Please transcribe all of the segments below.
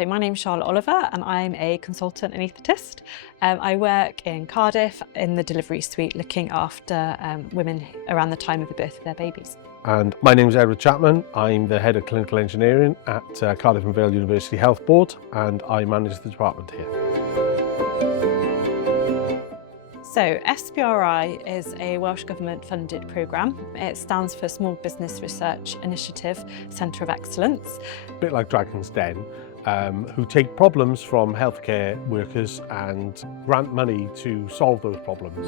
So my name's Charlotte Oliver and I'm a consultant anaesthetist. I work in Cardiff in the delivery suite looking after women around the time of the birth of their babies. And my name is Edward Chapman. I'm the Head of Clinical Engineering at Cardiff and Vale University Health Board, and I manage the department here. So SBRI is a Welsh Government funded programme. It stands for Small Business Research Initiative Centre of Excellence. A bit like Dragon's Den, who take problems from healthcare workers and grant money to solve those problems.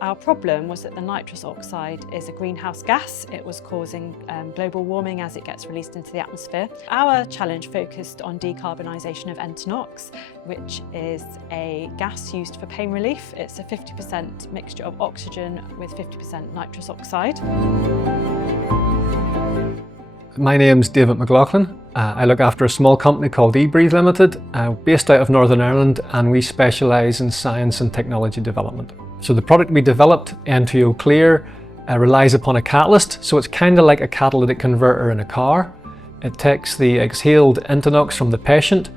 Our problem was that the nitrous oxide is a greenhouse gas. It was causing global warming as it gets released into the atmosphere. Our challenge focused on decarbonisation of Entonox, which is a gas used for pain relief. It's a 50% mixture of oxygen with 50% nitrous oxide. My name's David McLaughlin. I look after a small company called eBreathe Limited, based out of Northern Ireland, and we specialise in science and technology development. So the product we developed, N2O Clear, relies upon a catalyst, so it's kind of like a catalytic converter in a car. It takes the exhaled Entonox from the patient,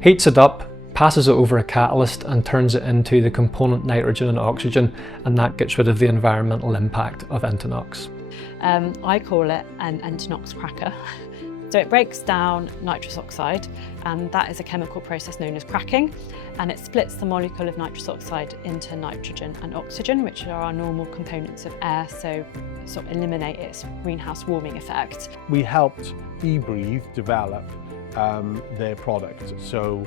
heats it up, passes it over a catalyst and turns it into the component nitrogen and oxygen, and that gets rid of the environmental impact of Entonox. I call it an Entonox cracker. So it breaks down nitrous oxide, and that is a chemical process known as cracking, and it splits the molecule of nitrous oxide into nitrogen and oxygen, which are our normal components of air, so sort of eliminate its greenhouse warming effect. We helped eBreathe develop their product, so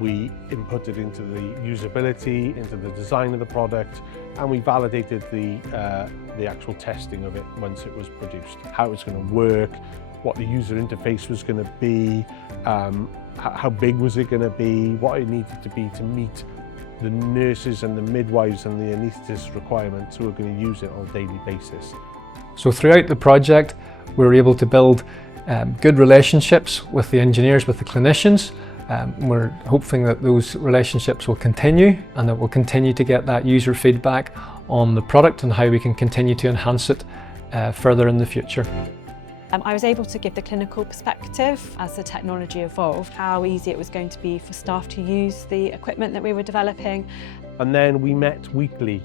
we inputted into the usability, into the design of the product, and we validated the actual testing of it once it was produced, how it was going to work, what the user interface was going to be, how big was it going to be, what it needed to be to meet the nurses and the midwives and the anaesthetists requirements who are going to use it on a daily basis. So throughout the project, we were able to build good relationships with the engineers, with the clinicians. We're hoping that those relationships will continue and that we'll continue to get that user feedback on the product and how we can continue to enhance it further in the future. I was able to give the clinical perspective as the technology evolved, how easy it was going to be for staff to use the equipment that we were developing. And then we met weekly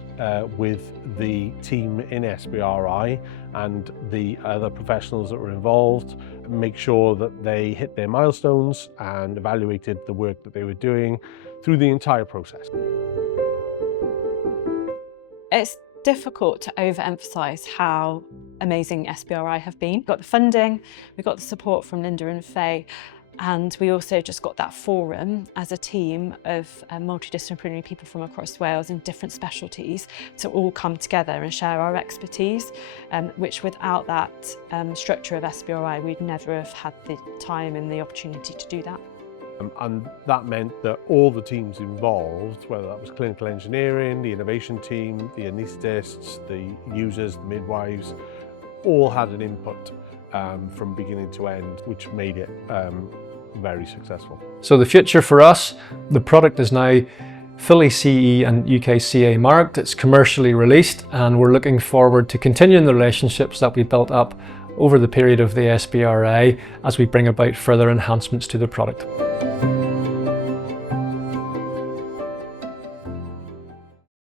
with the team in SBRI and the other professionals that were involved, make sure that they hit their milestones and evaluated the work that they were doing through the entire process. It's difficult to overemphasise how amazing SBRI have been. We got the funding, we got the support from Linda and Faye, and we also just got that forum as a team of multidisciplinary people from across Wales in different specialties to all come together and share our expertise, which without that structure of SBRI, we'd never have had the time and the opportunity to do that. And that meant that all the teams involved, whether that was clinical engineering, the innovation team, the anaesthetists, the users, the midwives, all had an input from beginning to end, which made it very successful. So the future for us, the product is now fully CE and UKCA marked, it's commercially released, and we're looking forward to continuing the relationships that we built up over the period of the SBRI as we bring about further enhancements to the product.